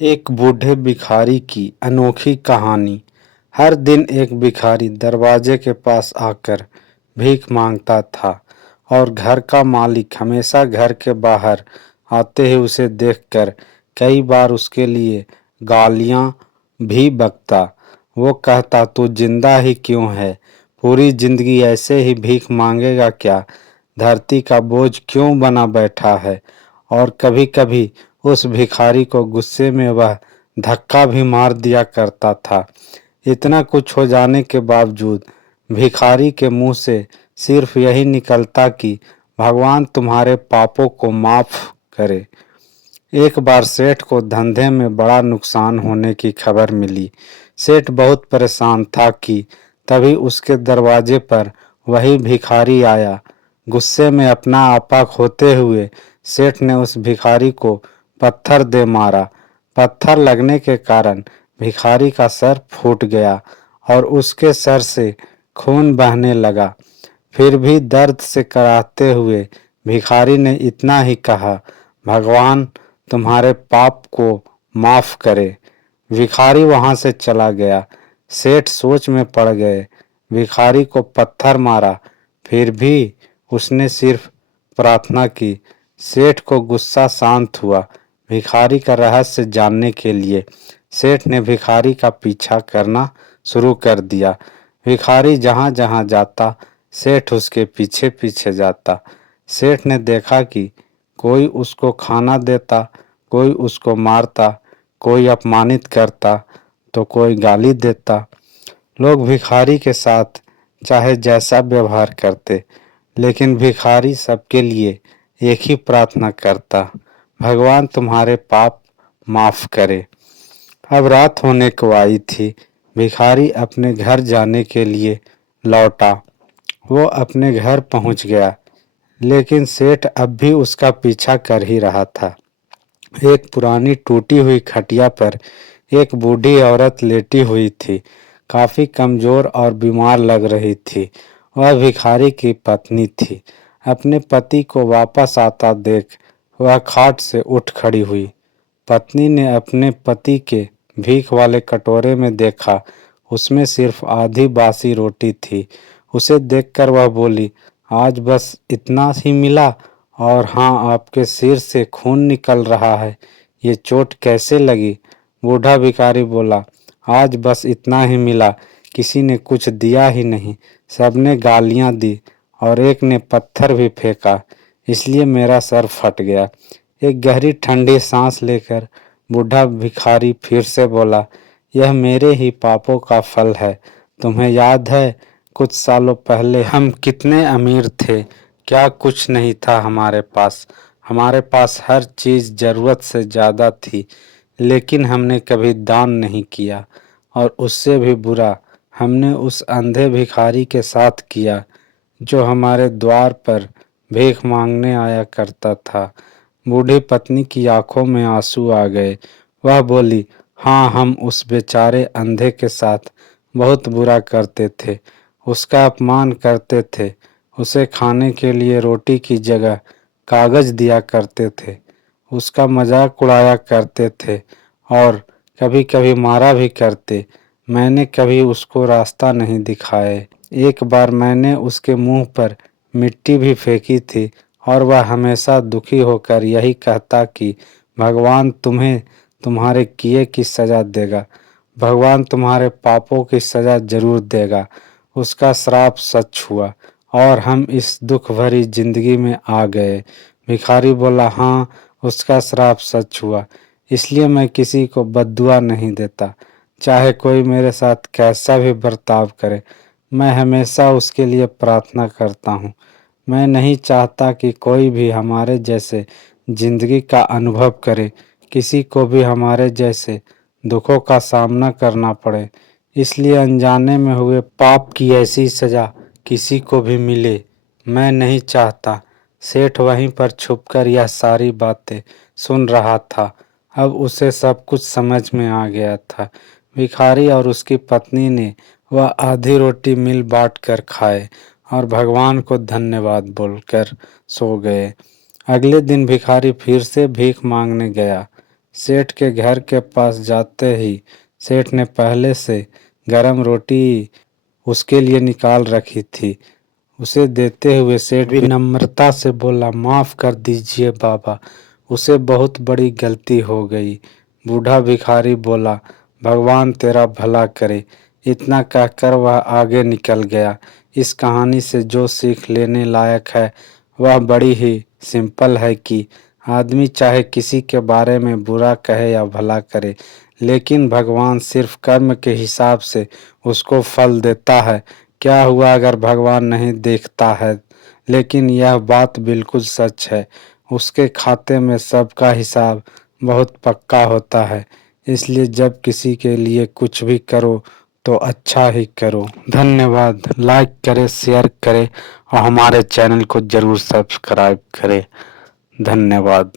एक बूढ़े भिखारी की अनोखी कहानी। हर दिन एक भिखारी दरवाजे के पास आकर भीख मांगता था और घर का मालिक हमेशा घर के बाहर आते ही उसे देखकर कई बार उसके लिए गालियां भी बकता। वो कहता, तू जिंदा ही क्यों है? पूरी जिंदगी ऐसे ही भीख मांगेगा क्या? धरती का बोझ क्यों बना बैठा है? और कभी कभी उस भिखारी को गुस्से में वह धक्का भी मार दिया करता था। इतना कुछ हो जाने के बावजूद भिखारी के मुंह से सिर्फ यही निकलता कि भगवान तुम्हारे पापों को माफ करे। एक बार सेठ को धंधे में बड़ा नुकसान होने की खबर मिली। सेठ बहुत परेशान था कि तभी उसके दरवाजे पर वही भिखारी आया। गुस्से में अपना आपा खोते हुए सेठ ने उस भिखारी को पत्थर दे मारा। पत्थर लगने के कारण भिखारी का सर फूट गया और उसके सर से खून बहने लगा। फिर भी दर्द से कराहते हुए भिखारी ने इतना ही कहा, भगवान तुम्हारे पाप को माफ करे। भिखारी वहां से चला गया। सेठ सोच में पड़ गए। भिखारी को पत्थर मारा, फिर भी उसने सिर्फ प्रार्थना की। सेठ को गुस्सा शांत हुआ। भिखारी का रहस्य जानने के लिए सेठ ने भिखारी का पीछा करना शुरू कर दिया। भिखारी जहां जहां जाता सेठ उसके पीछे पीछे जाता। सेठ ने देखा कि कोई उसको खाना देता, कोई उसको मारता, कोई अपमानित करता तो कोई गाली देता। लोग भिखारी के साथ चाहे जैसा व्यवहार करते, लेकिन भिखारी सबके लिए एक ही प्रार्थना करता, भगवान तुम्हारे पाप माफ करे। अब रात होने को आई थी। भिखारी अपने घर जाने के लिए लौटा। वो अपने घर पहुंच गया, लेकिन सेठ अब भी उसका पीछा कर ही रहा था। एक पुरानी टूटी हुई खटिया पर एक बूढ़ी औरत लेटी हुई थी। काफी कमजोर और बीमार लग रही थी। वह भिखारी की पत्नी थी। अपने पति को वापस आता देख वह खाट से उठ खड़ी हुई। पत्नी ने अपने पति के भीख वाले कटोरे में देखा, उसमें सिर्फ आधी बासी रोटी थी। उसे देखकर वह बोली, आज बस इतना ही मिला? और हाँ, आपके सिर से खून निकल रहा है, ये चोट कैसे लगी? बूढ़ा भिखारी बोला, आज बस इतना ही मिला, किसी ने कुछ दिया ही नहीं, सबने गालियां दी और एक ने पत्थर भी फेंका, इसलिए मेरा सर फट गया। एक गहरी ठंडी सांस लेकर बूढ़ा भिखारी फिर से बोला, यह मेरे ही पापों का फल है। तुम्हें याद है कुछ सालों पहले हम कितने अमीर थे? क्या कुछ नहीं था हमारे पास। हमारे पास हर चीज जरूरत से ज्यादा थी, लेकिन हमने कभी दान नहीं किया। और उससे भी बुरा हमने उस अंधे भिखारी के साथ किया जो हमारे द्वार पर भीख मांगने आया करता था। बूढ़ी पत्नी की आंखों में आंसू आ गए। वह बोली, हाँ, हम उस बेचारे अंधे के साथ बहुत बुरा करते थे, उसका अपमान करते थे, उसे खाने के लिए रोटी की जगह कागज दिया करते थे, उसका मजाक उड़ाया करते थे और कभी कभी मारा भी करते। मैंने कभी उसको रास्ता नहीं दिखाए। एक बार मैंने उसके मुंह पर मिट्टी भी फेंकी थी और वह हमेशा दुखी होकर यही कहता कि भगवान तुम्हें तुम्हारे किए की सजा देगा, भगवान तुम्हारे पापों की सजा जरूर देगा। उसका श्राप सच हुआ और हम इस दुख भरी जिंदगी में आ गए। भिखारी बोला, हाँ, उसका श्राप सच हुआ, इसलिए मैं किसी को बद्दुआ नहीं देता, चाहे कोई मेरे साथ कैसा भी बर्ताव करे। मैं हमेशा उसके लिए प्रार्थना करता हूँ। मैं नहीं चाहता कि कोई भी हमारे जैसे जिंदगी का अनुभव करे, किसी को भी हमारे जैसे दुखों का सामना करना पड़े, इसलिए अनजाने में हुए पाप की ऐसी सजा किसी को भी मिले मैं नहीं चाहता। सेठ वहीं पर छुपकर यह सारी बातें सुन रहा था। अब उसे सब कुछ समझ में आ गया था। भिखारी और उसकी पत्नी ने वह आधी रोटी मिल बांट कर खाए और भगवान को धन्यवाद बोलकर सो गए। अगले दिन भिखारी फिर से भीख मांगने गया। सेठ के घर के पास जाते ही सेठ ने पहले से गरम रोटी उसके लिए निकाल रखी थी। उसे देते हुए सेठ विनम्रता से बोला, माफ कर दीजिए बाबा, उसे बहुत बड़ी गलती हो गई। बूढ़ा भिखारी बोला, भगवान तेरा भला करे। इतना कहकर वह आगे निकल गया। इस कहानी से जो सीख लेने लायक है वह बड़ी ही सिंपल है कि आदमी चाहे किसी के बारे में बुरा कहे या भला करे, लेकिन भगवान सिर्फ कर्म के हिसाब से उसको फल देता है। क्या हुआ अगर भगवान नहीं देखता है? लेकिन यह बात बिल्कुल सच है, उसके खाते में सबका हिसाब बहुत पक्का होता है। इसलिए जब किसी के लिए कुछ भी करो तो अच्छा ही करो। धन्यवाद। लाइक करें, शेयर करें और हमारे चैनल को जरूर सब्सक्राइब करें। धन्यवाद।